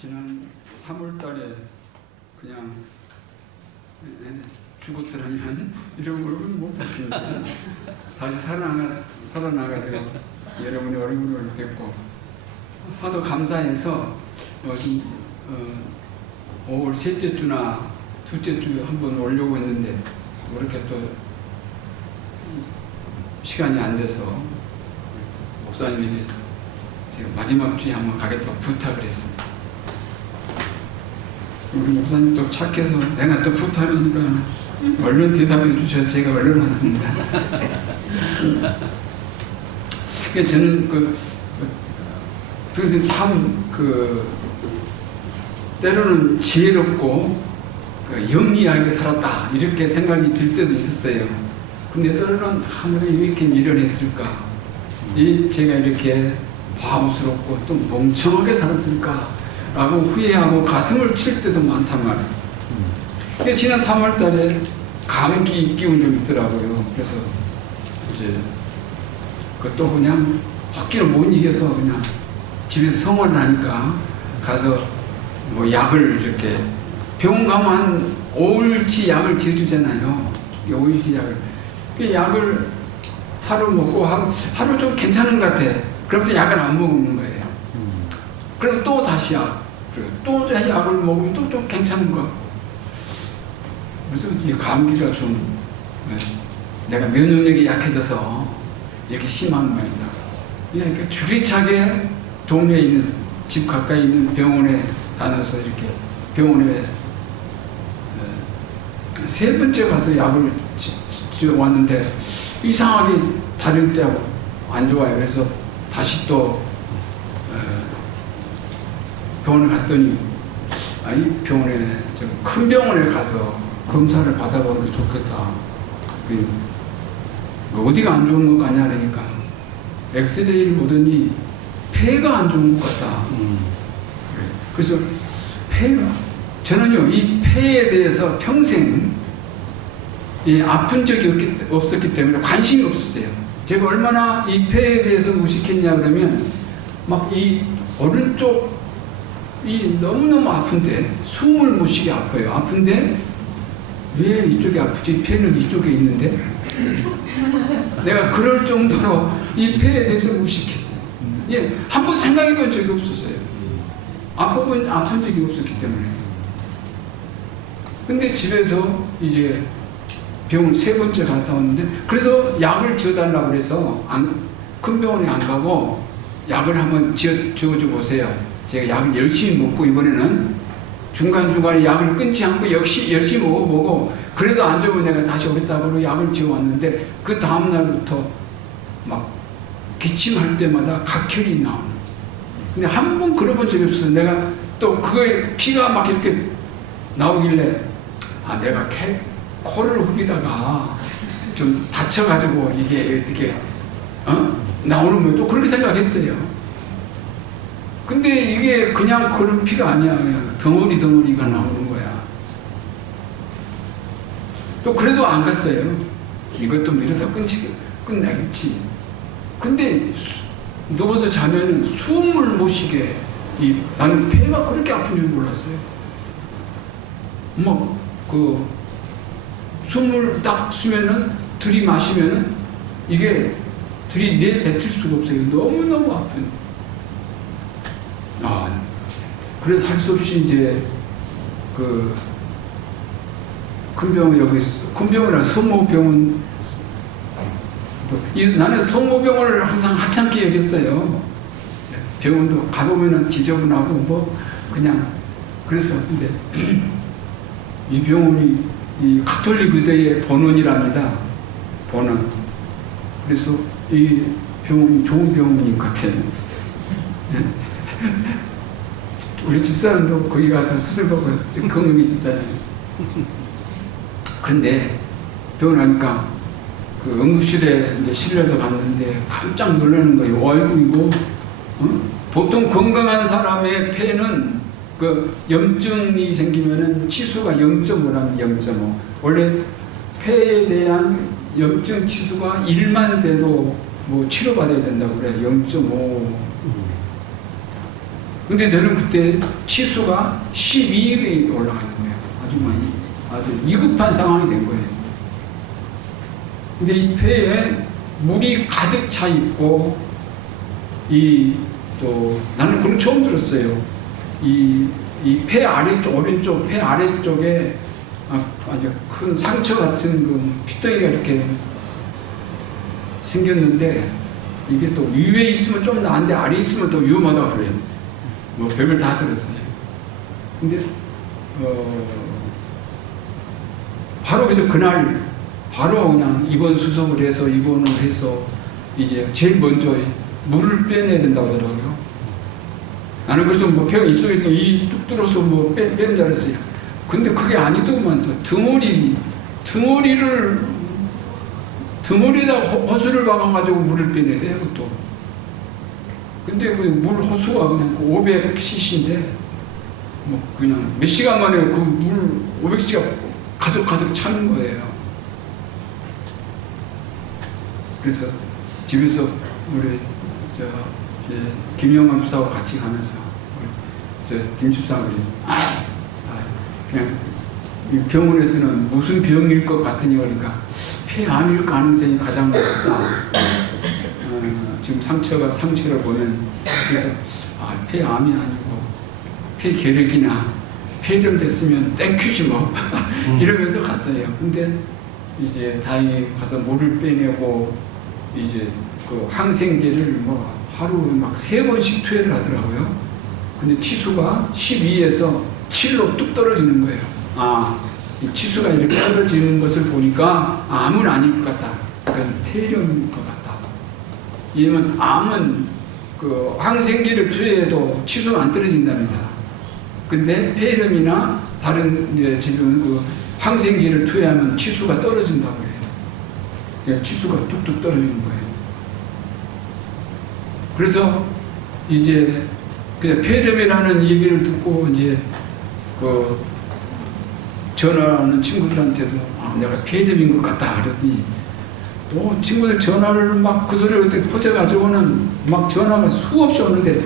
지난 3월 달에 그냥 죽었더라면 이런 걸못 바뀌는데 다시 살아나가지고 여러분의 얼굴을 뵙고 하도 감사해서 5월 셋째 주나 둘째 주에 한번 오려고 했는데 그렇게 또 시간이 안 돼서 목사님에게 제가 마지막 주에 한번 가겠다고 부탁을 했습니다. 우리 목사님 또 착해서 내가 또 부탁하니까 얼른 대답해 주셔서 제가 얼른 왔습니다. 저는 그래서 참 때로는 지혜롭고 영리하게 살았다 이렇게 생각이 들 때도 있었어요. 근데 때로는 왜 이렇게 미련했을까? 제가 이렇게 바보스럽고 또 멍청하게 살았을까? 라고 후회하고 가슴을 칠 때도 많단 말이에요. 지난 3월 달에 감기 기운이 좀 있더라고요. 그래서 이제 그것도 그냥 확기로 못 이겨서 그냥 집에서 성원을 하니까 가서 뭐 약을 이렇게 병원 가면 한 5일치 약을 지어주잖아요. 5일치 약을. 그 약을 하루 먹고 하루 좀 괜찮은 것 같아. 그럼 약을 안 먹는 거예요. 그럼 또 다시 또 약을 먹으면 또 좀 괜찮은 거. 그래서 이 감기가 좀 내가 면역력이 약해져서 이렇게 심한 말이다. 그러니까 줄기차게 동네에 있는 집 가까이 있는 병원에 다녀서 이렇게 병원에 세 번째 가서 약을 지어 왔는데 이상하게 다른 때하고 안 좋아요. 그래서 다시 또 병원에 갔더니 이 병원에 큰 병원에 가서 검사를 받아보는 게 좋겠다. 어디가 안 좋은 것 같냐 그러니까 엑스레이를 보더니 폐가 안 좋은 것 같다. 그래서 저는요 이 폐에 대해서 평생 아픈 적이 없었기 때문에 관심이 없었어요. 제가 얼마나 이 폐에 대해서 무식했냐 그러면 막 이 오른쪽 너무너무 아픈데 숨을 못 쉬게 아파요. 아픈데 왜 이쪽이 아프지? 폐는 이쪽에 있는데 내가 그럴 정도로 이 폐에 대해서 무식했어요. 한번 생각해 본 적이 없었어요. 아픈 적이 없었기 때문에. 근데 집에서 이제 병원 세 번째 갔다 왔는데 그래도 약을 지어달라고 그래서 큰 병원에 안 가고 약을 한번 지어줘 보세요. 제가 약을 열심히 먹고 이번에는 중간중간에 약을 끊지 않고 역시 열심히 먹어보고 그래도 안 좋으면 내가 다시 오겠다고 약을 지어왔는데 그 다음날부터 막 기침할 때마다 각혈이 나오는 거예요. 근데 한 번 그려본 적이 없어요. 내가 또 그거에 피가 막 이렇게 나오길래 내가 코를 후비다가 좀 다쳐가지고 이게 어떻게 나오는 거예요. 또 그렇게 생각했어요. 근데 이게 그냥 그런 피가 아니야. 그냥 덩어리가 나오는 거야. 또 그래도 안 갔어요. 이것도 미루다 끝나겠지. 근데 누워서 자면 숨을 못 쉬게 나는 폐가 그렇게 아픈 줄 몰랐어요. 숨을 딱 쉬면은 들이마시면은 이게 내뱉을 수가 없어요. 너무너무 아픈. 그래서 할 수 없이 이제 큰 병원이랑 성모병원 나는 성모병원을 항상 하찮게 여겼어요. 병원도 가보면은 지저분하고 그냥 그래서 근데 이 병원이 이 가톨릭 의대의 본원이랍니다. 본원. 그래서 이 병원이 좋은 병원인 것 같아요. 우리 집사람도 거기 가서 수술받고 건강해졌잖아요. 그런데 병원 가니까 응급실에 이제 실려서 갔는데 깜짝 놀라는 거예요. 아이고 이거 보통 건강한 사람의 폐는 염증이 생기면은 치수가 0.5라면 0.5. 원래 폐에 대한 염증 치수가 1만 돼도 치료받아야 된다고 그래요. 0.5. 근데 저는 그때 치수가 12에 올라가 있는 거예요. 아주 많이, 아주 위급한 상황이 된 거예요. 근데 이 폐에 물이 가득 차 있고, 또 나는 그걸 처음 들었어요. 이 폐 아래쪽, 오른쪽 폐 아래쪽에 아주 큰 상처 같은 그 피덩이가 이렇게 생겼는데, 이게 또 위에 있으면 좀 나은데 아래에 있으면 더 위험하다고 그래요. 뭐 별걸 다 들었어요. 근데 바로 그래서 그날 바로 그냥 입원 수속을 해서 입원을 해서 이제 제일 먼저 물을 빼내야 된다고 하더라고요. 나는 그래서 뭐 폐가 이쪽에 이뚝 뚫어서 뭐 빼는 줄 알았어요. 근데 그게 아니더만 또 드머리에다 호수를 박아가지고 물을 빼내야 돼요, 또. 근데 그 물 호수가 그냥 500cc인데, 뭐 그냥 몇 시간 만에 그 물 500cc가 가득 차는 거예요. 그래서 집에서 우리 김영환 집사하고 같이 가면서 김 집사가 그냥 병원에서는 무슨 병일 것 같으니 그러니까 폐암일 가능성이 가장 높다. 지금 상처를 보면 그래서 폐암이 아니고 폐결핵이나 폐렴 됐으면 땡큐지 뭐 이러면서 갔어요. 근데 이제 다행히 가서 물을 빼내고 이제 그 항생제를 뭐 하루 막 3번씩 투여를 하더라고요. 근데 치수가 12에서 7로 뚝 떨어지는 거예요. 이 치수가 이렇게 떨어지는 것을 보니까 암은 아닐 것 같다. 그건 폐렴일 것 같다. 왜냐면 암은 그 항생제를 투여해도 치수가 안 떨어진답니다. 근데 폐렴이나 다른 질병은 그 항생제를 투여하면 치수가 떨어진다고 해요. 그러니까 치수가 뚝뚝 떨어지는 거예요. 그래서 이제 그냥 폐렴이라는 얘기를 듣고 이제 그 전화하는 친구들한테도 내가 폐렴인 것 같다 그러더니 또 친구들 전화를 막 그 소리를 그때 퍼져가지고는 막 전화가 수없이 오는데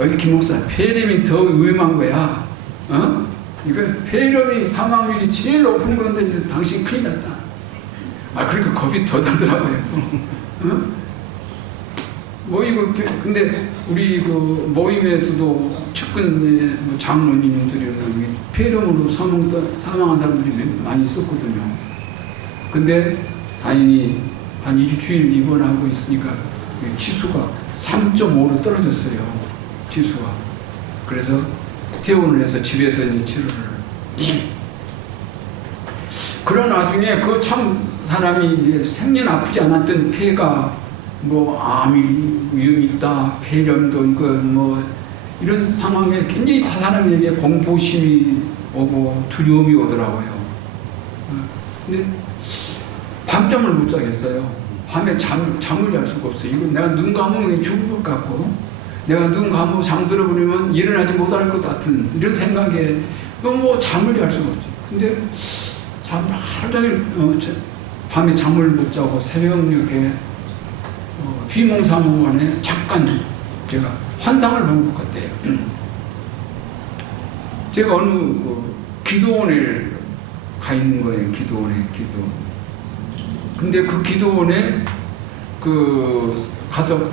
여기 김 목사 폐렴이 더 위험한 거야. 이거 폐렴이 사망률이 제일 높은 건데 당신 큰일 났다. 그러니까 겁이 더 나더라고요. 뭐 이거 근데 우리 그 모임에서도 측근 장로님들이는 폐렴으로 사망한 사람들이 많이 있었거든요. 근데 다행히 한 일주일 입원하고 있으니까 치수가 3.5로 떨어졌어요. 치수가. 그래서 퇴원을 해서 집에서 이제 치료를. 그런 와중에 그 참 사람이 이제 생년 아프지 않았던 폐가 뭐 암이 위험이 있다, 폐렴도 이거 뭐 이런 상황에 굉장히 사람에게 공포심이 오고 두려움이 오더라고요. 근데 밤잠을 못 자겠어요. 밤에 잠을 잘 수가 없어요. 이거 내가 눈 감으면 죽을 것 같고, 내가 눈 감고 잠들어 버리면 일어나지 못할 것 같은 이런 생각에 뭐 잠을 잘 수가 없죠. 근데 잠을 하루 종일 밤에 잠을 못 자고 새벽녘에 비몽사몽간에 잠깐 제가 환상을 본 것 같아요. 제가 어느 기도원에 가 있는 거예요. 기도원에. 근데 그 기도원에 가서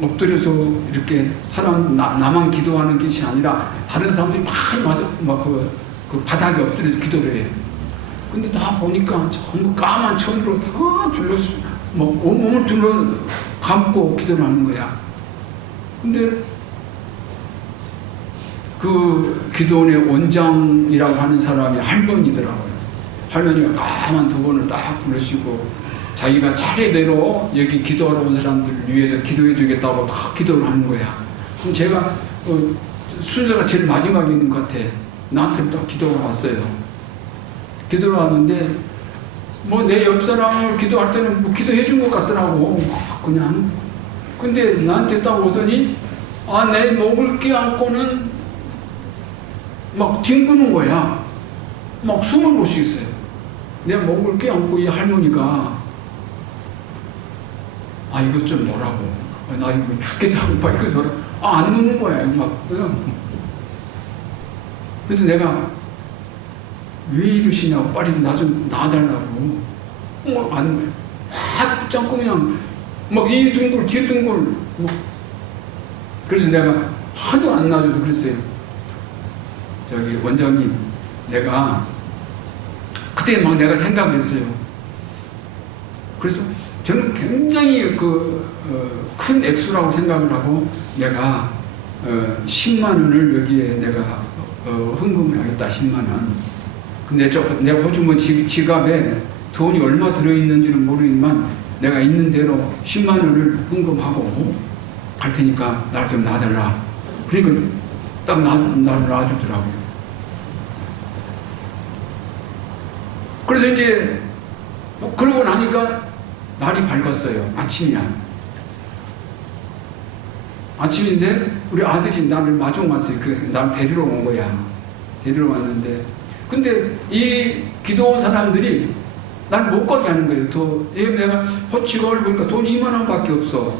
엎드려서 이렇게 나만 기도하는 것이 아니라 다른 사람들이 많이 와서 그 바닥에 엎드려서 기도를 해요. 근데 다 보니까 전부 까만 천으로 다 둘러서 온몸을 둘러 감고 기도를 하는 거야. 근데 그 기도원의 원장이라고 하는 사람이 할머니더라고요. 할머니가 까만 두건을 딱 둘러시고 자기가 차례대로 여기 기도하러 온 사람들을 위해서 기도해 주겠다고 다 기도를 하는 거야. 그럼 제가 순서가 제일 마지막에 있는 것 같아. 나한테 딱 기도가 왔어요. 기도를 왔는데 뭐 내 옆 사람을 기도할 때는 뭐 기도해 준 것 같더라고. 그냥. 근데 나한테 딱 오더니 내 목을 끼안고는 막 뒹구는 거야. 막 숨을 못 쉬겠어요. 내 목을 끼안고 이 할머니가 이것 좀 놓으라고. 나 이거 죽겠다고 막 이거 안 놓는 거야. 막. 그래서 내가 왜 이러시냐고 빨리 나 좀 놔달라고. 안, 확 붙잡고 그냥 막 이 둥글 뒤 둥글. 그래서 내가 하도 안 놔줘서 그랬어요. 저기 원장님, 내가 그때 막 내가 생각을 했어요. 그래서 저는 굉장히 큰 액수라고 생각을 하고 내가 10만 원을 여기에 내가 헌금을 하겠다. 10만 원. 근데 내가 호주머니 지갑에 돈이 얼마 들어있는지는 모르지만 내가 있는 대로 10만 원을 헌금하고 갈 테니까 나를 좀 놔달라. 그러니까 딱 나를 놔주더라고요. 그래서 이제 그러고 나니까 날이 밝았어요. 아침이야. 아침인데 우리 아들이 나를 마중 왔어요. 날 데리러 온 거야. 데리러 왔는데 근데 이 기도원 사람들이 날 못 가게 하는 거예요. 내가 지갑을 보니까 돈 2만 원밖에 없어.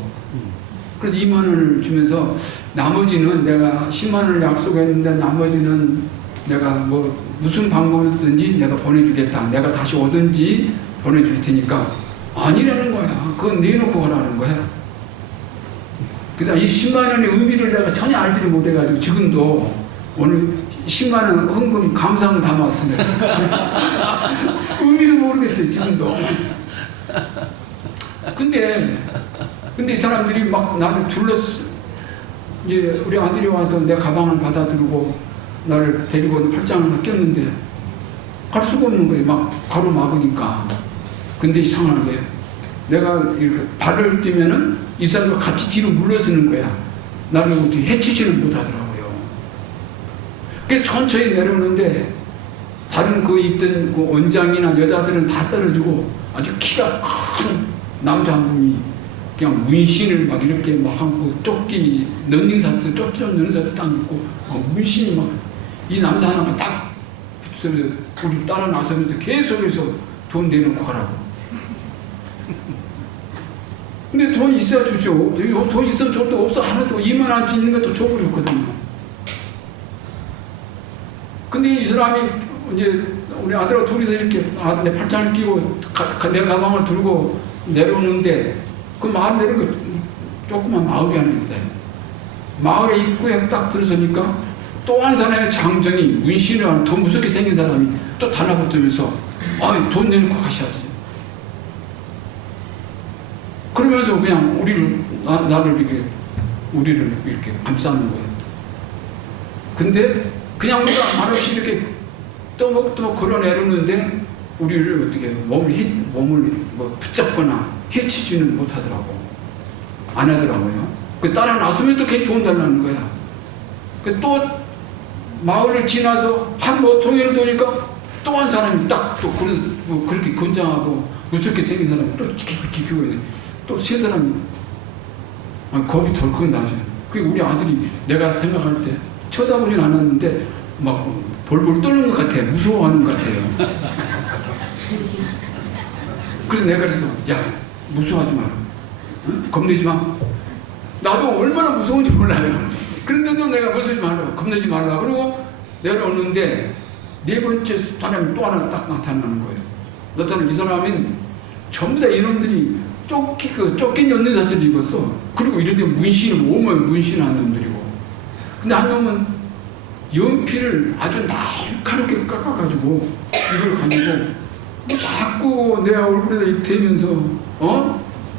그래서 2만 원을 주면서 나머지는 내가 10만 원을 약속했는데 나머지는 내가 뭐 무슨 방법이든지 내가 보내주겠다. 내가 다시 오든지 보내줄 테니까 아니라는 거야. 그건 내놓고 가라는 거야. 그래서 이 10만 원의 의미를 내가 전혀 알지를 못해가지고 지금도 오늘 10만 원 헌금 감사함을 담았습니다. 의미도 모르겠어요, 지금도. 근데 이 사람들이 막 나를 둘렀어. 이제 우리 아들이 와서 내 가방을 받아들고 나를 데리고 팔짱을 꼈는데 갈 수가 없는 거예요. 막 가로막으니까. 근데 이상하게 내가 이렇게 발을 뛰면은 이 사람과 같이 뒤로 물러서는 거야. 나를 어떻게 해치지를 못하더라고요. 그래서 천천히 내려오는데 다른 있던 원장이나 여자들은 다 떨어지고 아주 키가 큰 남자 한 분이 그냥 문신을 막 이렇게 막 하고 조끼 런닝사스 조끼는 런닝사스 딱 입고 문신이 막 이 남자 하나만 딱 붙으면서 우리 따라 나서면서 계속해서 돈 내놓고 가라고. 근데 돈 있어야 주죠. 돈 있으면 줘도 없어. 하나도 2만 원치 있는 것도 줘버렸거든요. 근데 이 사람이 이제 우리 아들하고 둘이서 이렇게 내 팔짱을 끼고 내 가방을 들고 내려오는데 그 마을 내린 거 조그만 마을이 하나 있어요. 마을 입구에 딱 들어서니까 또 한 사람의 장정이 문신을 하는 더 무섭게 생긴 사람이 또 달라붙으면서 돈 내놓고 가셔야지. 그러면서 그냥 우리를 이렇게 감싸는 거예요. 근데 그냥 우리가 말없이 이렇게 떠먹떠먹 걸어내려오는데 우리를 어떻게 몸을 뭐 붙잡거나 해치지는 못하더라고. 안 하더라고요. 따라 나서면 또 걔 돈 달라는 거야. 또 마을을 지나서 한 모퉁이를 도니까 또 한 사람이 딱 또 그렇게 건장하고 무섭게 생긴 사람이 또 지키고 있네. 또 세 사람이 겁이 덜컥 나죠. 그게 우리 아들이 내가 생각할 때 쳐다보진 않았는데 막 볼볼 떨는 것 같아. 무서워하는 것 같아요. 그래서 내가 그랬어. 야, 무서워하지 마라. 응? 겁내지 마. 나도 얼마나 무서운지 몰라요. 그런데도 내가 무서워하지 마라. 겁내지 말라. 그러고 내려오는데 네 번째 사람이 또 하나 딱 나타나는 거예요. 나타나는 이 사람은 전부 다 이놈들이 쫓긴 연내사슬을 입었어. 그리고 이런데 문신을 오면 문신한 놈들이고. 근데 한 놈은 연필을 아주 날카롭게 깎아가지고 이걸 가지고 자꾸 내 얼굴에다 이렇게 대면서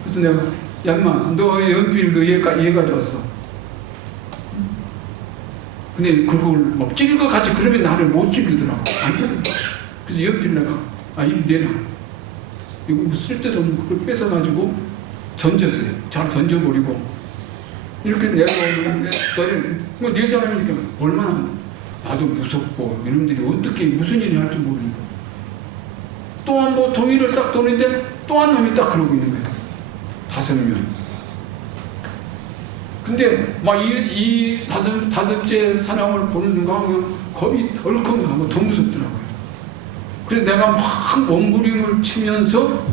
그래서 내가 야 인마 너 연필 얘 가져왔어. 근데 그걸 막 찌를 것 같이 그러면 나를 못 찌르더라고. 그래서 연필 내가 이리 내놔. 이거 뭐 쓸데도 없는 그걸 뺏어가지고 던졌어요. 잘 던져버리고 이렇게 내려오는데 네 사람이니까 얼마나 나도 무섭고 이놈들이 어떻게 무슨 일을 할지 모르니까 또 한 번 동의를 싹 도는데 또 한 놈이 딱 그러고 있는 거예요. 5명. 근데 막 이 다섯째 사람을 보는 순간 겁이 덜컥 나고 더 무섭더라고요. 그래서 내가 막 몸부림을 치면서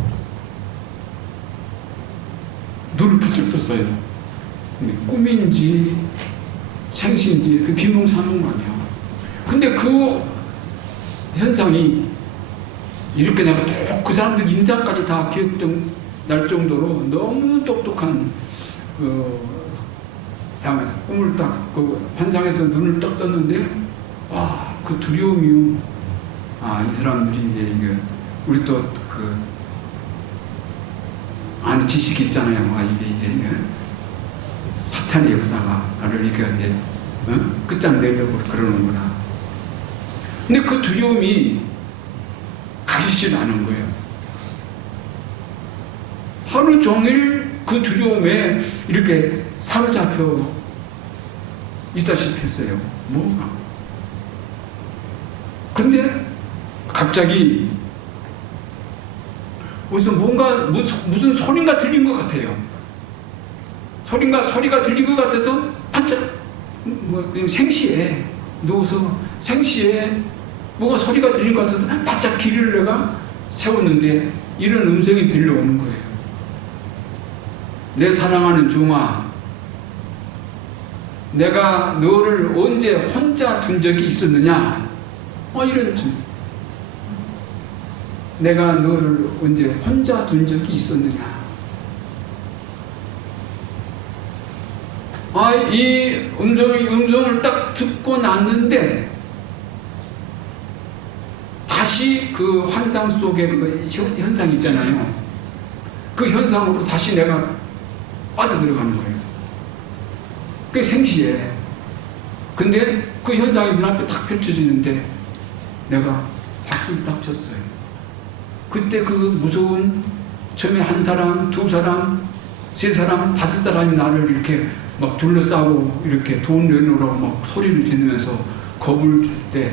눈을 부쩍 떴어요. 꿈인지 생시인지 그 비몽사몽만이야. 근데 그 현상이 이렇게 내가 또 그 사람들 인상까지 다 기억날 정도로 너무 똑똑한 그 상황에서 꿈을 딱 그 환상에서 눈을 딱 떴는데 와, 그 두려움이요. 아, 이 사람들이 이게 우리 또 그 아는 지식이 있잖아요. 아, 이게 사탄의 역사가 나를 이렇게 이제 끝장 내려고 그러는구나. 근데 그 두려움이 가시질 않은 거예요. 하루 종일 그 두려움에 이렇게 사로잡혀 있다시피 했어요. 뭐가? 근데 갑자기 어디서 뭔가 무슨 소리가 들린 것 같아요. 소리가 들린 것 같아서 반짝 그냥 생시에 누워서 생시에 뭐가 소리가 들린 것 같아서 바짝 귀를 내가 세웠는데 이런 음성이 들려오는 거예요. 내 사랑하는 종아, 내가 너를 언제 혼자 둔 적이 있었느냐? 이런 좀. 내가 너를 언제 혼자 둔 적이 있었느냐? 이 음성을 딱 듣고 났는데 다시 그 환상 속의 그 현상 있잖아요. 그 현상으로 다시 내가 빠져들어가는 거예요. 그게 생시에. 근데 그 현상이 눈앞에 탁 펼쳐지는데 내가 박수를 딱 쳤어요. 그때 그 무서운 처음에 한 사람, 두 사람, 세 사람, 다섯 사람이 나를 이렇게 막 둘러싸고 이렇게 돈 내놓으라고 막 소리를 지르면서 겁을 줄 때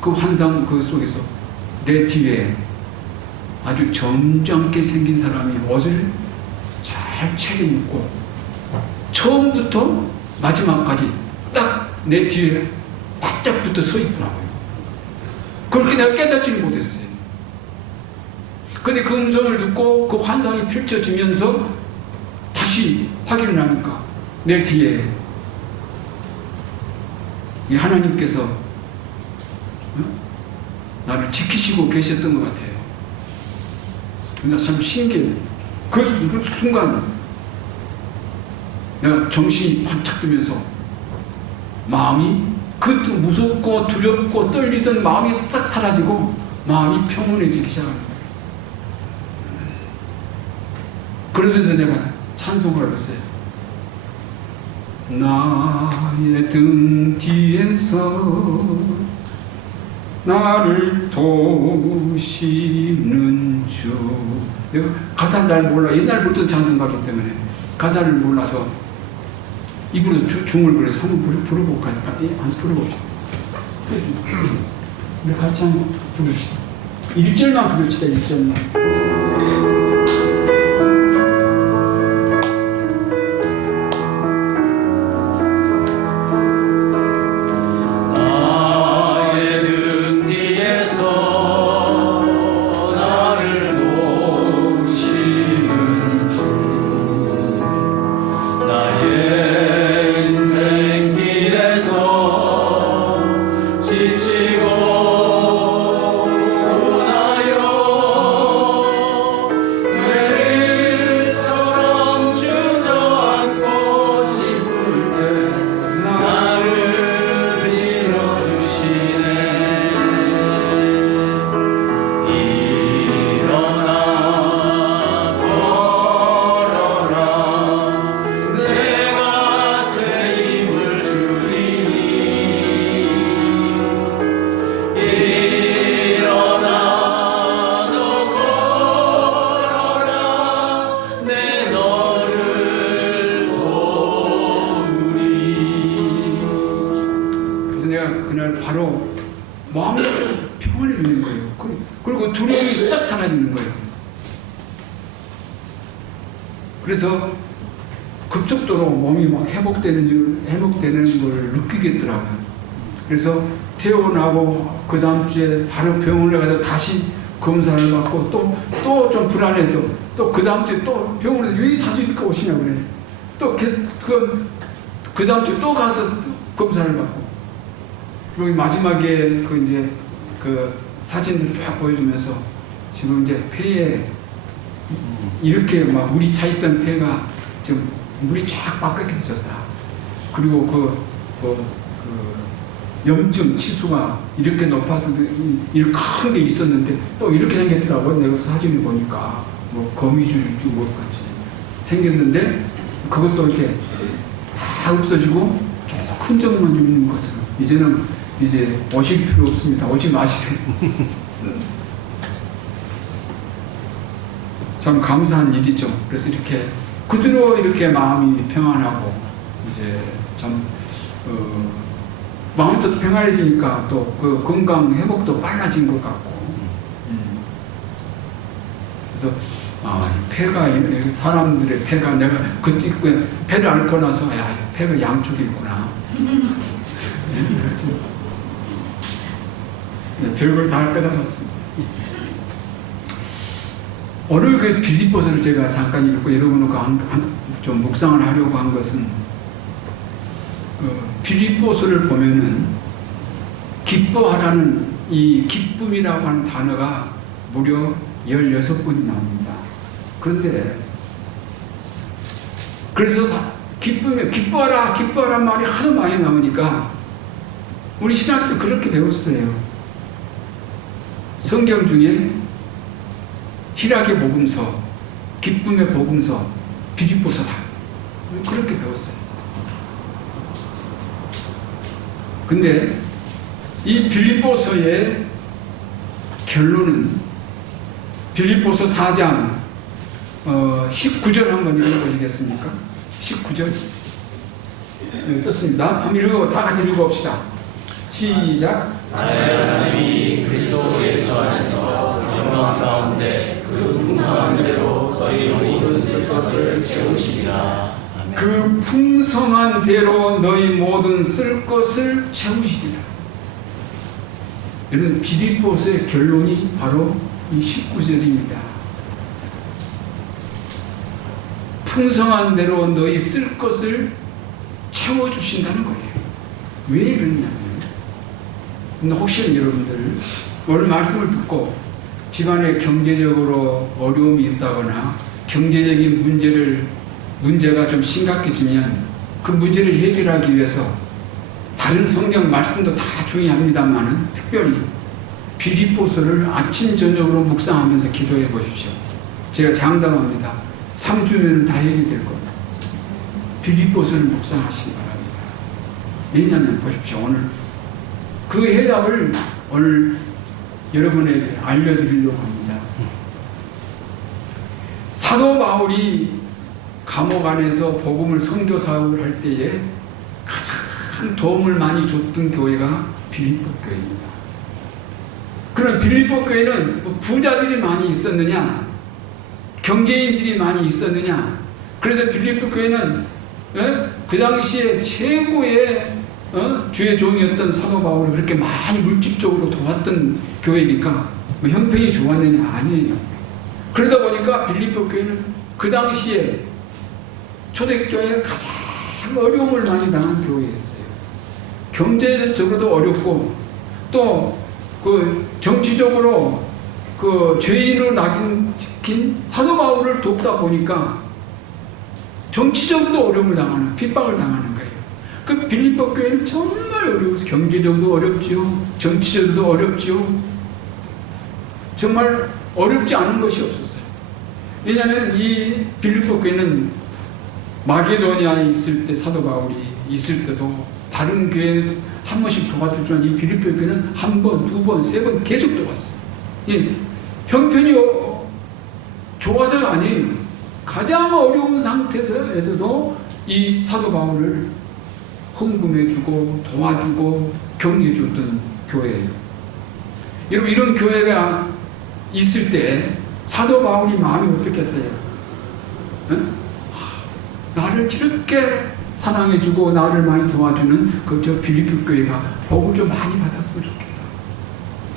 그 환상 그 속에서 내 뒤에 아주 점잖게 생긴 사람이 옷을 잘 차려입고 처음부터 마지막까지 딱 내 뒤에 바짝 붙어 서 있더라고요. 그렇게 내가 깨닫지를 못했어요. 근데 그 음성을 듣고 그 환상이 펼쳐지면서 다시 확인을 하니까 내 뒤에 이 하나님께서 나를 지키시고 계셨던 것 같아요. 그래서 참 신기해요. 그 순간 내가 정신이 번쩍 뜨면서 마음이 그 무섭고 두렵고 떨리던 마음이 싹 사라지고 마음이 평온해지기 시작합니다. 그러면서 내가 찬송을 했어요. 나의 등 뒤에서 나를 도우시는 주. 내가 가사를 잘 몰라. 옛날 부르던 찬송가기 때문에 가사를 몰라서 입으로 중을 그래서 한번 불러볼까요? 한번 불러봅시다. 우리 같이 한번 부릅시다. 1절만 부릅시다. 1절만. 그날 바로 마음이 평안해지는 거예요. 그리고 두려움이 싹 사라지는 거예요. 그래서 급속도로 몸이 막 회복되는 걸 느끼겠더라고요. 그래서 퇴원하고 그 다음 주에 바로 병원에 가서 다시 검사를 받고 또 좀 불안해서 또 그 다음 주에 또 병원에서 왜 자주 이렇게 오시냐 그래. 또 그 다음 주 또 가서 또 검사를 받고, 그리고 마지막에 그 이제 그 사진들을 쫙 보여주면서 지금 이제 폐에 이렇게 막 물이 차 있던 폐가 지금 물이 쫙 바뀌어졌다. 그리고 그 염증 치수가 이렇게 높아서 이렇게 큰 게 있었는데 또 이렇게 생겼더라고. 내가 사진을 보니까 뭐 거미줄줄 뭐 같이 생겼는데 그것도 이렇게 다 없어지고 조금 점만 있는 것처럼 이제는 이제 오실 필요 없습니다. 오지 마시세요. 참 감사한 일이죠. 그래서 이렇게 그대로 이렇게 마음이 평안하고 이제 참 마음이 또 평안해지니까 또 그 건강 회복도 빨라진 것 같고 그래서 폐가 사람들의 폐가 내가 그때 폐를 앓고 나서 야 폐가 양쪽에 있구나. 별걸 다 깨달았습니다. 오늘 그 빌립보서를 제가 잠깐 읽고 여러분과 좀 묵상을 하려고 한 것은 빌립보서를 보면은 기뻐하라는 이 기쁨이라고 하는 단어가 무려 16번이 나옵니다. 그런데 그래서 기뻐하라 기뻐하란 말이 하도 많이 나오니까 우리 신학도 그렇게 배웠어요. 성경 중에 희락의 복음서, 기쁨의 복음서, 빌립보서다. 그렇게 배웠어요. 근데 이 빌립보서의 결론은 빌립보서 4장 19절 한번 읽어보시겠습니까? 19절 어떻습니다? 한번 읽어 다 같이 읽어봅시다. 시작. 하나님이 그리스도 예수 안에서 영광 가운데 그 풍성한 대로 너희 모든 쓸 것을 채우시리라. 그 풍성한 대로 너희 모든 쓸 것을 채우시리라. 이런 빌립보서의 결론이 바로 이 19절입니다. 풍성한 대로 너희 쓸 것을 채워주신다는 거예요. 왜 그러냐면 혹시 여러분들 오늘 말씀을 듣고 집안에 경제적으로 어려움이 있다거나 경제적인 문제가 좀 심각해지면 그 문제를 해결하기 위해서 다른 성경 말씀도 다 중요합니다만 특별히 빌립보서를 아침 저녁으로 묵상하면서 기도해 보십시오. 제가 장담합니다. 3주면 다 해결될 겁니다. 빌립보서를 묵상하시기 바랍니다. 왜냐하면 보십시오. 오늘 그 해답을 오늘 여러분에게 알려드리려고 합니다. 사도 바울이 감옥 안에서 복음을 선교 사역을 할 때에 가장 도움을 많이 줬던 교회가 빌립보 교회입니다. 그런 빌립보 교회는 부자들이 많이 있었느냐, 경제인들이 많이 있었느냐. 그래서 빌립보 교회는 그 당시에 최고의 주의 종이었던 사도 바울을 그렇게 많이 물질적으로 도왔던 교회니까 형편이 좋았느냐? 아니에요. 그러다 보니까 빌립보 교회는 그 당시에 초대교회가 가장 어려움을 많이 당한 교회였어요. 경제적으로도 어렵고 또 그 정치적으로 그 죄인으로 낙인시킨 사도 바울을 돕다 보니까 정치적으로도 어려움을 당하는, 핍박을 당하는 거예요. 그 빌립보 교회는 정말 어려워서 경제적으로도 어렵지요, 정치적으로도 어렵지요. 정말 어렵지 않은 것이 없었어요. 왜냐하면 이 빌립보 교회는 마게도니아에 있을 때 사도 바울이 있을 때도 다른 교회 한 번씩 도와주지만 이 빌립보 교회는 한 번, 두 번, 세 번 계속 도왔어요. 형편이 좋아서가 아니에요. 가장 어려운 상태에서도 이 사도 바울을 헌금해주고 도와주고 격려해줬던 교회예요. 여러분 이런 교회가 있을 때 사도 바울이 마음이 어떻겠어요? 응? 나를 이렇게 사랑해주고 나를 많이 도와주는 저 빌립보 교회가 복을 좀 많이 받았으면 좋겠다.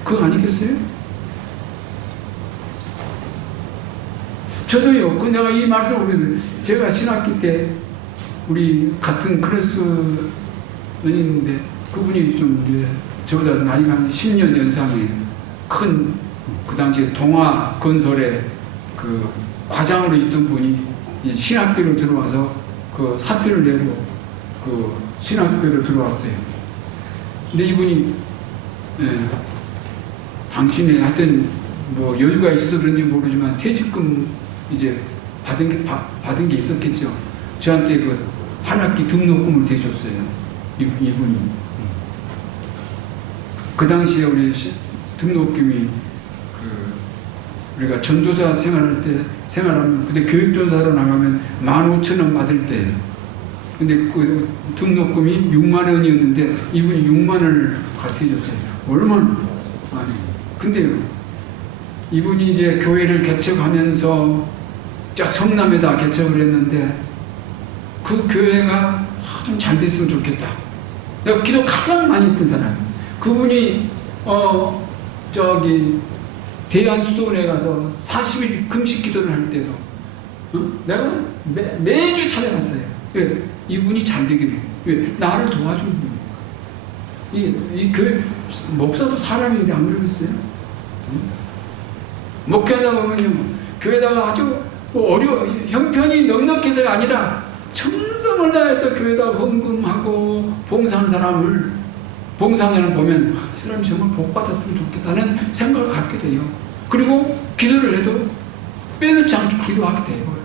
그거 아니겠어요? 저도요. 내가 이 말씀을 보면 제가 신학기 때 우리 같은 클래스는 있는데 그분이 좀 이제 저보다 나이가 한 10년 연상이에요. 큰 그 당시에 동화 건설에 그 과장으로 있던 분이 이제 신학교로 들어와서 그 사표를 내고 그 신학교로 들어왔어요. 근데 이분이 당신의 하여튼 뭐 여유가 있어서 그런지 모르지만 퇴직금 이제 받은 게 있었겠죠. 저한테 그 한 학기 등록금을 대줬어요. 이분이. 그 당시에 우리 등록금이 우리가 전도사 생활하면 그때 교육전사로 나가면 15,000원 받을 때예요. 근데 그 등록금이 6만 원이었는데 이분이 6만 원을 같이 해줬어요. 얼마나 많이. 근데 이분이 이제 교회를 개척하면서 성남에다 개척을 했는데 그 교회가 좀 잘 됐으면 좋겠다. 내가 기도 가장 많이 했던 사람. 그분이 대한수도원에 가서 40일 금식 기도를 할 때도 내가 매주 찾아갔어요. 왜? 이분이 잘 되기를. 왜? 나를 도와주는 분이니까. 이 교회 목사도 사람인데 안 그러겠어요? 목회하다 보면요, 교회다가 아주 형편이 넉넉해서가 아니라 정성을 다해서 교회다 헌금하고 봉사하는 사람을 보면 이 사람이 정말 복 받았으면 좋겠다는 생각을 갖게 돼요. 그리고 기도를 해도 빼놓지 않게 기도하게 돼요.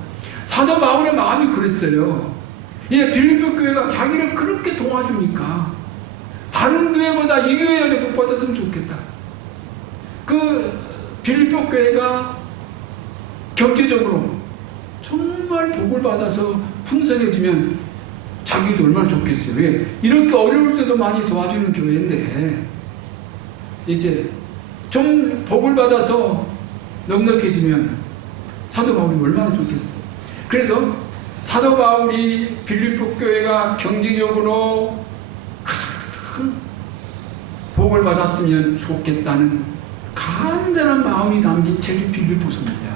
사도 바울의 마음이 그랬어요. 빌립보 교회가 자기를 그렇게 도와주니까 다른 교회보다 이 교회에 복 받았으면 좋겠다. 그 빌립보 교회가 경제적으로 정말 복을 받아서 풍성해지면 자기도 얼마나 좋겠어요. 왜? 이렇게 어려울 때도 많이 도와주는 교회인데 이제 좀 복을 받아서 넉넉해지면 사도 바울이 얼마나 좋겠어요. 그래서 사도 바울이 빌립보 교회가 경제적으로 큰 복을 받았으면 좋겠다는 간절한 마음이 담긴 책이 빌립보서입니다.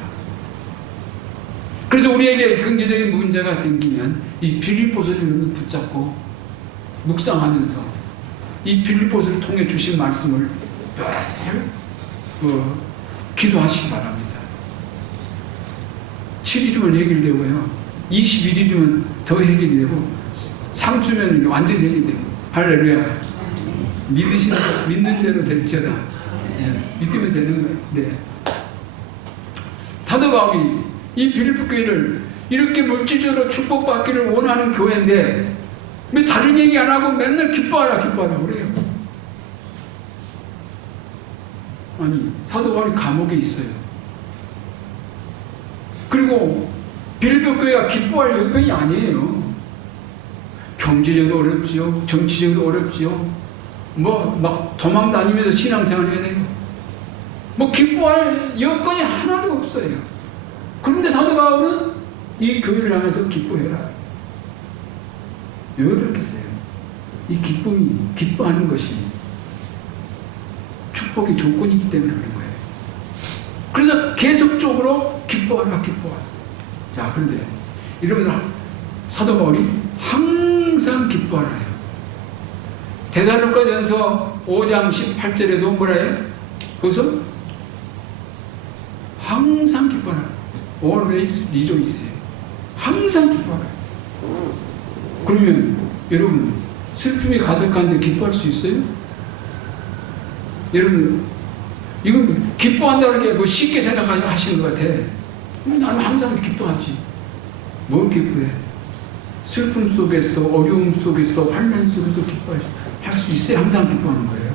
그래서 우리에게 경제적인 문제가 생기면 이 빌립보서를 붙잡고 묵상하면서 이 빌립보서를 통해 주신 말씀을 기도하시기 바랍니다. 7일이면 해결되고요. 21일이면 더 해결이 되고 3주면 완전히 해결이 되고 할렐루야. 믿는 대로 될지어다. 믿으면 되는 거예요. 네. 사도 바울이 이 빌립보 교회를 이렇게 물질적으로 축복받기를 원하는 교회인데 왜 다른 얘기 안 하고 맨날 기뻐하라 그래요. 아니, 사도 바울이 감옥에 있어요. 그리고 빌립보 교회가 기뻐할 형편이 아니에요. 경제적으로 어렵지요. 정치적으로 어렵지요. 막 도망 다니면서 신앙생활 해야 돼요. 기뻐할 여건이 하나도 없어요. 그런데 사도 바울은 이 교회를 향해서 기뻐해라. 왜 그렇겠어요? 이 기뻐하는 것이 축복의 조건이기 때문에 그런 거예요. 그래서 계속적으로 기뻐하라. 자, 그런데 이러면서 사도 바울이 항상 기뻐하라요. 데살로니가전서 5장 18절에도 뭐라 해요? 거기서 항상 기뻐하라. Always rejoice. 항상 기뻐하라. 그러면 여러분 슬픔이 가득한데 기뻐할 수 있어요? 여러분 이건 기뻐한다는 게 쉽게 생각하시는 것 같아. 나는 항상 기뻐하지. 뭘 기뻐해? 슬픔 속에서도 어려움 속에서도 환난 속에서 할 수 있어요. 항상 기뻐하는 거예요.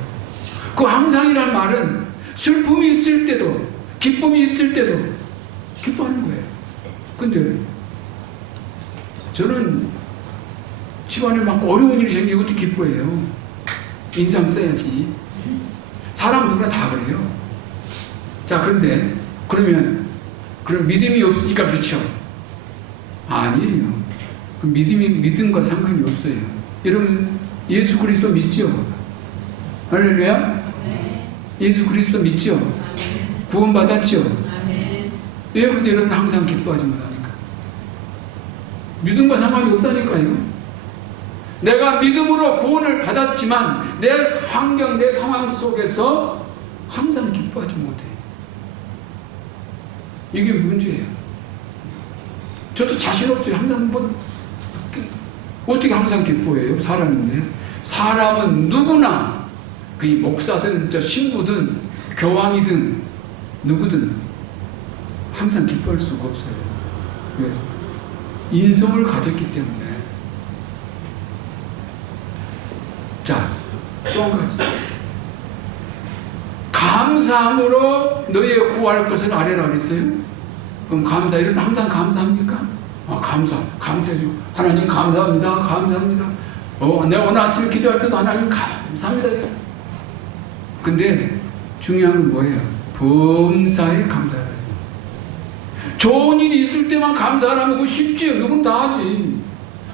그 항상이라는 말은 슬픔이 있을 때도 기쁨이 있을 때도 기뻐하는 거예요. 근데 저는 집안에 막 어려운 일이 생기고 어떻게 기뻐해요? 인상 써야지. 사람 누구나 다 그래요. 자, 그런데 그러면 믿음이 없으니까 그렇죠? 아니에요. 그 믿음과 상관이 없어요. 여러분 예수 그리스도 믿죠? 할렐루야? 예수 그리스도 믿죠? 구원 받았죠? 왜 그런데 여러분 항상 기뻐하지 못하니까? 믿음과 상관이 없다니까요. 믿음으로 구원을 받았지만 내 환경, 내 상황 속에서 항상 기뻐하지 못해. 이게 문제예요. 저도 자신 없어요. 항상 어떻게 항상 기뻐해요? 사람인데. 사람은 누구나 그 목사든 신부든 교황이든 누구든 항상 기뻐할 수가 없어요. 왜? 인성을 가졌기 때문에. 자, 또 한 가지. 감사함으로 너희의 구할 것을 아뢰라 그랬어요. 그럼 감사, 이럴 때 항상 감사합니까? 감사해주고. 하나님 감사합니다. 감사합니다. 내가 오늘 아침에 기도할 때도 하나님 감사합니다. 근데 중요한 건 뭐예요? 범사에 감사해야 돼요. 좋은 일이 있을 때만 감사하라면 그거 쉽지요. 누군 다 하지.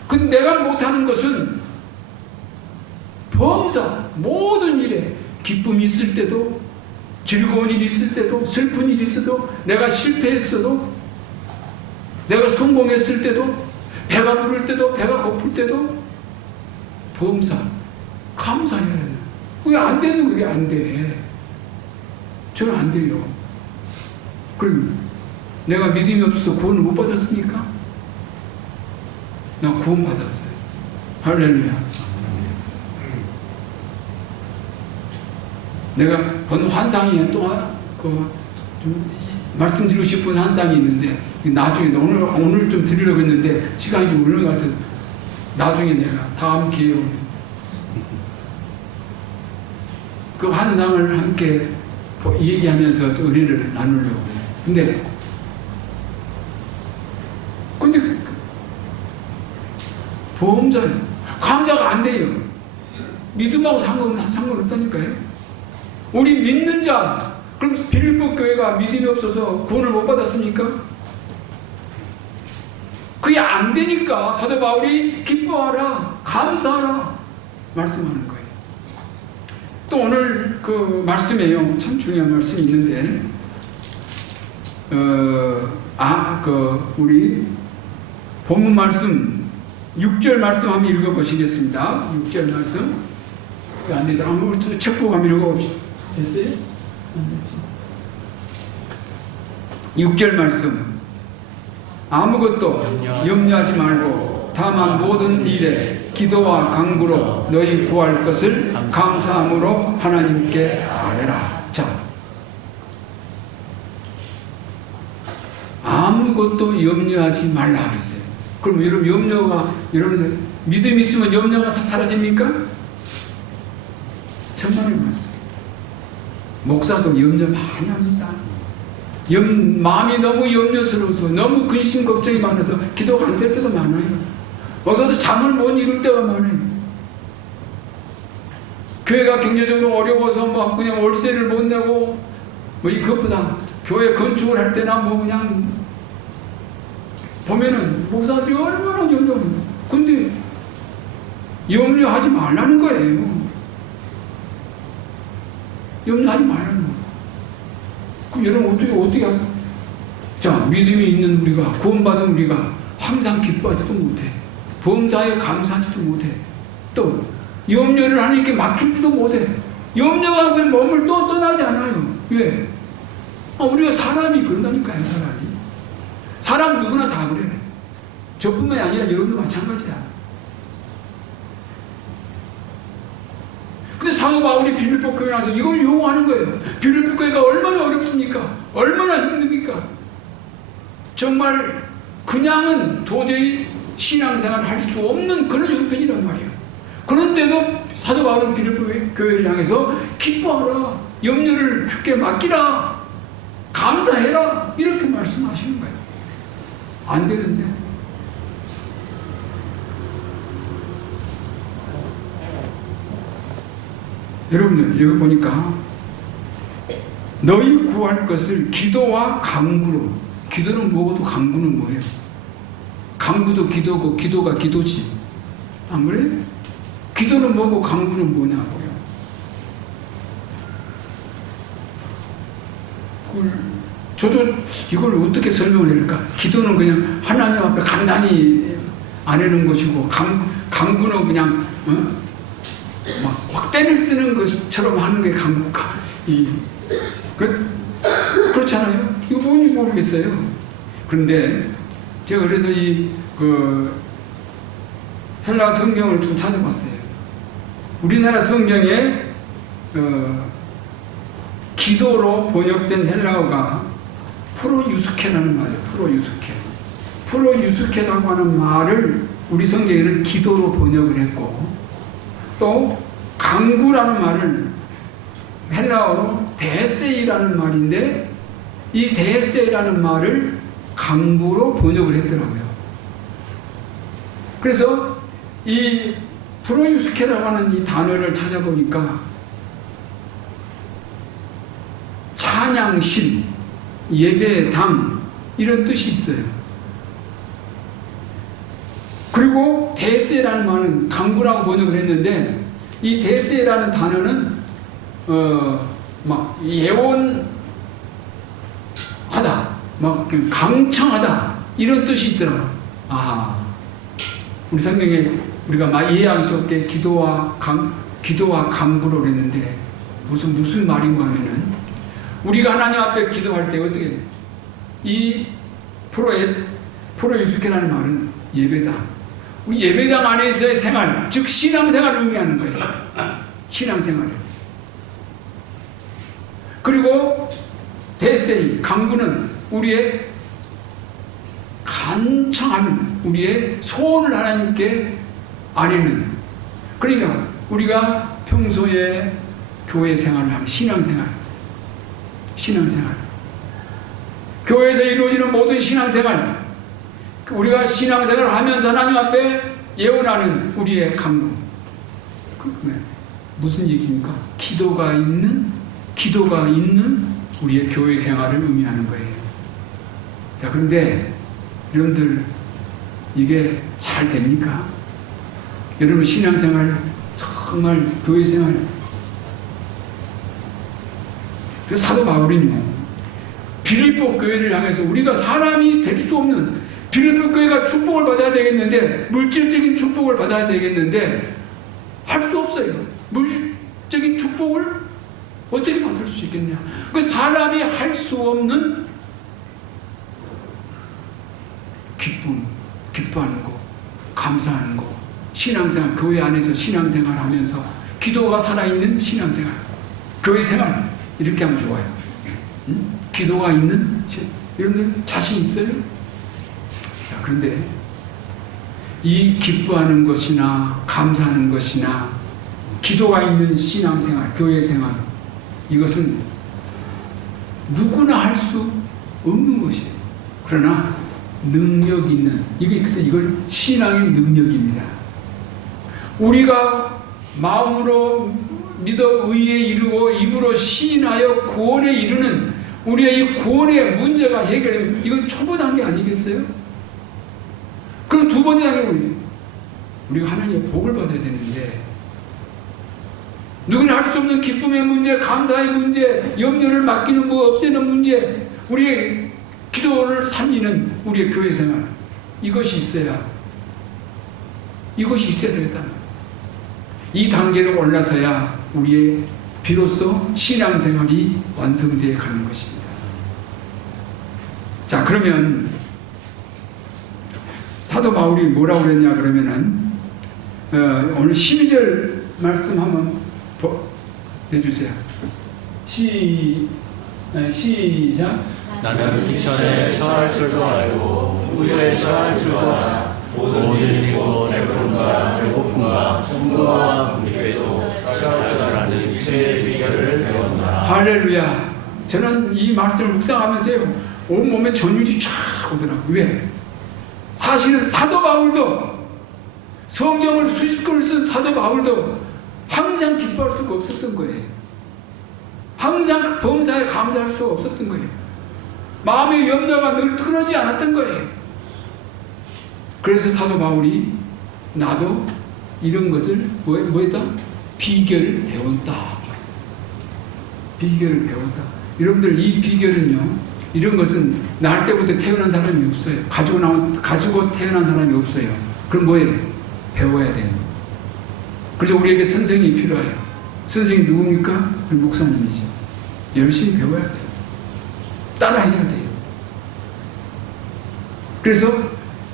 근데 내가 못하는 것은 범사, 모든 일에 기쁨이 있을 때도, 즐거운 일이 있을 때도, 슬픈 일이 있어도, 내가 실패했어도, 내가 성공했을 때도, 배가 부를 때도, 배가 고플 때도 범사, 감사해야 돼요. 그게 안 되는 그게 안 돼. 저는 안 돼요. 그럼 내가 믿음이 없어서 구원을 못 받았습니까? 나 구원 받았어요. 할렐루야. 내가 본 환상이 또 말씀드리고 싶은 환상이 있는데 나중에 오늘 좀 드리려고 했는데 시간이 좀 오는 것 같아서 나중에 내가 다음 기회에 그 환상을 함께 얘기하면서 의리를 나누려고 해요. 근데 보험자 감사가 안 돼요. 믿음하고 상관없다니까요. 우리 믿는 자, 그럼 빌립보 교회가 믿음이 없어서 구원을 못 받았습니까? 그게 안 되니까 사도 바울이 기뻐하라, 감사하라 말씀하는 거예요. 또 오늘 그 말씀에요. 참 중요한 말씀이 있는데, 우리 본문 말씀 6절 말씀 한번 읽어보시겠습니다. 6절 말씀. 안 되죠. 한번 책 보고 한번 읽어봅시다. 됐어요? 6절 말씀. 아무것도 염려하지 말고 다만 모든 일에 기도와 간구로 너희 구할 것을 감사함으로 하나님께 아뢰라. 자, 아무것도 염려하지 말라 그랬어요. 그럼 여러분들 믿음이 있으면 염려가 사라집니까? 천만의 말씀. 목사도 염려 많이 합니다. 마음이 너무 염려스러워서 너무 근심 걱정이 많아서 기도가 안 될 때도 많아요. 어서도 잠을 못 이룰 때가 많아요. 교회가 경제적으로 어려워서 막 그냥 월세를 못 내고 그것보다 교회 건축을 할 때나 그냥 보면은 목사들이 얼마나 염려합니다. 근데 염려하지 말라는 거예요. 염려하지 말라는 거예요. 그럼 여러분 어떻게 하세요? 자, 믿음이 있는 우리가, 구원받은 우리가 항상 기뻐하지도 못해. 범사에 감사하지도 못해. 또 염려를 하나님께 맡기지도 못해. 염려가 그 몸을 또 떠나지 않아요. 왜? 우리가 사람이 그런다니까요. 사람 누구나 다 그래. 저뿐만이 아니라 여러분도 마찬가지야. 근데 사도 바울이 빌립보 교회에 와서 이걸 요구하는 거예요. 빌립보 교회가 얼마나 어렵습니까? 얼마나 힘듭니까? 정말 그냥은 도저히 신앙생활을 할 수 없는 그런 형편이란 말이에요. 그런데도 사도 바울은 빌립보 교회를 향해서 기뻐하라, 염려를 주께 맡기라, 감사해라 이렇게 말씀하시는 거예요. 안 되는데. 여러분들 여기 보니까 너희 구할 것을 기도와 간구로. 기도는 뭐고 간구는 뭐예요? 간구도 기도고 기도가 기도지. 안 그래? 기도는 뭐고 간구는 뭐냐고요. 저도 이걸 어떻게 설명을 할까? 기도는 그냥 하나님 앞에 간단히 안 해놓은 것이고 강구는 그냥 막 확대를 쓰는 것처럼 하는 게 그렇잖아요. 이거 뭔지 모르겠어요. 그런데 제가 그래서 헬라 성경을 좀 찾아봤어요. 우리나라 성경에 기도로 번역된 헬라어가 프로유스케라는 말이에요. 프로유스케라고 하는 말을 우리 성경에는 기도로 번역을 했고, 또 강구라는 말을 헬라어로 데세이라는 말인데, 이 데세이라는 말을 강구로 번역을 했더라고요. 그래서 이 프로유스케라고 하는 이 단어를 찾아보니까 찬양신, 예배당 이런 뜻이 있어요. 그리고 데세라는 말은 강구라고 번역을 했는데, 이 데세라는 단어는 막 예언하다, 막 강청하다 이런 뜻이 있더라고요. 아하, 우리 성경에 우리가 이해하기 쉽게 기도와 강구로 그랬는데 무슨 말인가 하면은, 우리가 하나님 앞에 기도할 때 어떻게 돼요? 이 프로유스케라는 말은 예배당, 우리 예배당 안에서의 생활, 즉 신앙생활을 의미하는 거예요. 신앙생활을. 그리고 데세이, 강구는 우리의 간청하는, 우리의 소원을 하나님께 아뢰는. 그러니까 우리가 평소에 교회 생활을 하는 신앙생활, 교회에서 이루어지는 모든 신앙생활, 우리가 신앙생활을 하면서 하나님 앞에 예언하는 우리의 강구. 무슨 얘기입니까? 기도가 있는 우리의 교회 생활을 의미하는 거예요. 자, 그런데 여러분들 이게 잘 됩니까? 여러분 신앙생활, 정말 교회 생활. 그래서 사도 바울은요, 빌립보 교회를 향해서 우리가 사람이 될 수 없는, 빌립보 교회가 축복을 받아야 되겠는데, 물질적인 축복을 받아야 되겠는데 할 수 없어요. 물질적인 축복을 어떻게 받을 수 있겠냐? 그 사람이 할 수 없는 기뻐하는 거, 감사하는 거, 신앙생활, 교회 안에서 신앙생활 하면서 기도가 살아있는 신앙생활, 교회 생활, 이렇게 하면 좋아요. 기도가 있는, 여러분들 자신 있어요? 자, 그런데 이 기뻐하는 것이나 감사하는 것이나 기도가 있는 신앙생활, 교회 생활, 이것은 누구나 할 수 없는 것이에요. 그러나 능력 있는, 이걸 신앙의 능력입니다. 우리가 마음으로 믿어 의에 이르고 입으로 시인하여 구원에 이르는 우리의 이 구원의 문제가 해결되면 이건 초보 단계 아니겠어요? 그럼 두 번째 단계는 우리가 하나님의 복을 받아야 되는데, 누구나 할 수 없는 기쁨의 문제, 감사의 문제, 염려를 맡기는 없애는 문제, 우리의 기도를 살리는 우리의 교회 생활, 이것이 있어야 되겠다. 이 단계로 올라서야 우리의 비로소 신앙생활이 완성되어 가는 것입니다. 자, 그러면 사도 바울이 뭐라고 그랬냐 그러면은 오늘 12절 말씀 한번 내주세요. 시작. 나는 기천에 처할 줄도 알고 우유에 처할 줄도 알아. 모든 일이고 배부름과 배고픔과 hum과 분비에도 처할 줄 아는 이체의 비결을 배웠노라. 할렐루야. 저는 이 말씀을 묵상하면서요, 온몸에 전율이 쫙 오더라고요. 왜? 사실은 사도 바울도, 성경을 수십 권을 쓴 사도 바울도 항상 기뻐할 수가 없었던 거예요. 항상 범사에 감사할 수가 없었던 거예요. 마음의 염려가 늘 끊어지지 않았던 거예요. 그래서 사도 바울이 나도 이런 것을 뭐했다? 비결을 배웠다. 비결을 배웠다. 여러분들, 이 비결은요, 이런 것은 날 때부터 태어난 사람이 없어요. 가지고 태어난 사람이 없어요. 그럼 뭐예요? 배워야 돼요. 그래서 우리에게 선생이 필요해요. 선생이 누굽니까? 우리 목사님이죠. 열심히 배워야 돼요. 따라해야 돼요. 그래서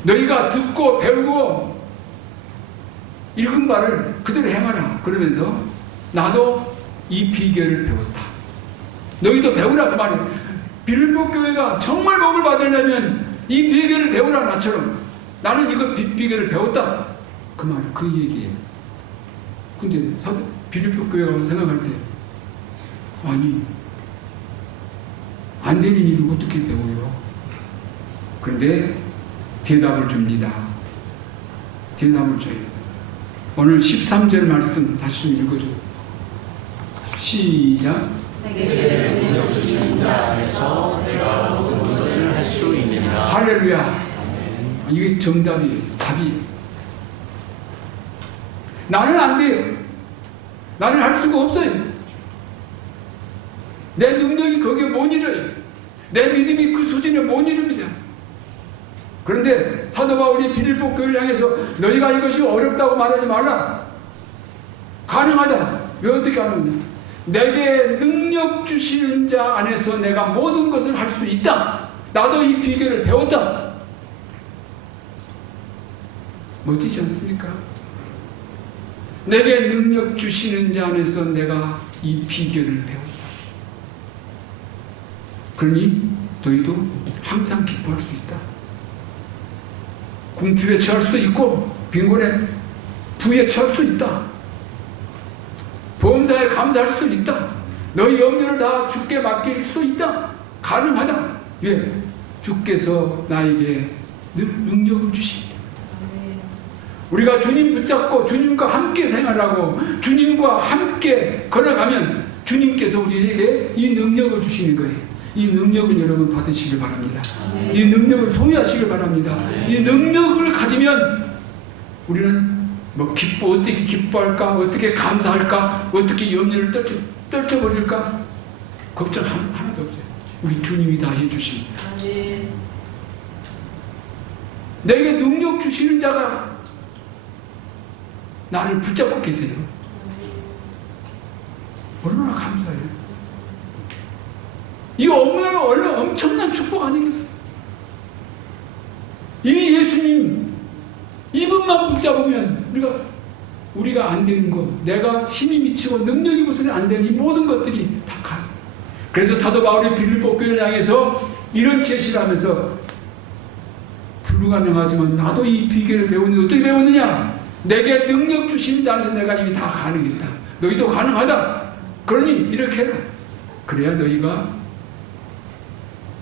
너희가 듣고 배우고 읽은 바를 그대로 행하라. 그러면서 나도 이 비결을 배웠다. 너희도 배우라 그 말이에요. 빌립보 교회가 정말 복을 받으려면 이 비결을 배우라. 나처럼 나는 이거 비결을 배웠다. 그 말, 그 얘기예요. 근데 빌립보 교회가 생각할 때 아니 안 되는 일을 어떻게 배워요? 그런데 대답을 줍니다. 대답을 줘요. 오늘 13절 말씀 다시 좀 읽어줘. 시작. 내게 능력 주신 자 안에서 내가 모든 것을 할 수 있느니라. 할렐루야. 이게 정답이에요. 답이에요. 나는 안 돼요. 나는 할 수가 없어요. 내 능력이 거기에 못 이뤄요. 내 믿음이 그 수준에 못 이룹니다. 그런데 사도 바울이 빌립보 교회를 향해서 너희가 이것이 어렵다고 말하지 말라. 가능하다. 왜 어떻게 가능하냐? 내게 능력 주시는 자 안에서 내가 모든 것을 할 수 있다. 나도 이 비결을 배웠다. 멋지지 않습니까? 내게 능력 주시는 자 안에서 내가 이 비결을 배웠다. 그러니 너희도 항상 기뻐할 수 있다. 궁핍에 처할 수도 있고 빈곤에 부에 처할 수 있다. 범사에 감사할 수도 있다. 너희 염려를 다 주께 맡길 수도 있다. 가능하다. 왜? 주께서 나에게 능력을 주십니다. 우리가 주님 붙잡고 주님과 함께 생활하고 주님과 함께 걸어가면 주님께서 우리에게 이 능력을 주시는 거예요. 이 능력을 여러분 받으시길 바랍니다. 이 능력을 소유하시길 바랍니다. 이 능력을 가지면 우리는 어떻게 기뻐할까? 어떻게 감사할까? 어떻게 염려를 떨쳐버릴까? 걱정 하나도 없어요. 우리 주님이 다 해주십니다. 내게 능력 주시는 자가 나를 붙잡고 계세요. 얼마나 감사해요. 이거 얼마나 엄청난 축복 아니겠어요? 이 예수님 이분만 붙잡으면 우리가 안 되는 거, 내가 힘이 미치고 능력이 무슨 안 되는 이 모든 것들이 다 가. 그래서 사도 바울이 빌립보 교회를 향해서 이런 제시를 하면서 불가능하지만 나도 이 비결을 배우는데 어떻게 배웠느냐? 내게 능력 주시는 자에서 내가 이미 다 가능했다. 너희도 가능하다. 그러니 이렇게 해라. 그래야 너희가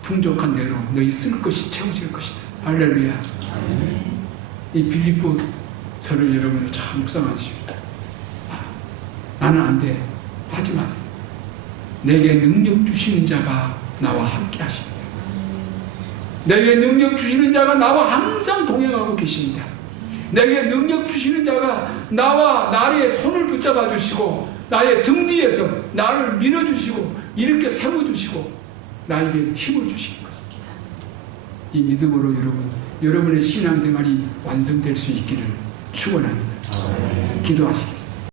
풍족한 대로 너희 쓸 것이 채워질 것이다. 할렐루야. 이 빌립보서를 여러분이 참 묵상하십시오. 나는 안 돼. 하지 마세요. 내게 능력 주시는 자가 나와 함께 하십니다. 내게 능력 주시는 자가 나와 항상 동행하고 계십니다. 내게 능력 주시는 자가 나와 나의 손을 붙잡아 주시고 나의 등 뒤에서 나를 밀어주시고 이렇게 세워주시고 나에게 힘을 주시는 것입니다. 이 믿음으로 여러분의 신앙생활이 완성될 수 있기를 축원합니다. 기도하시겠습니다.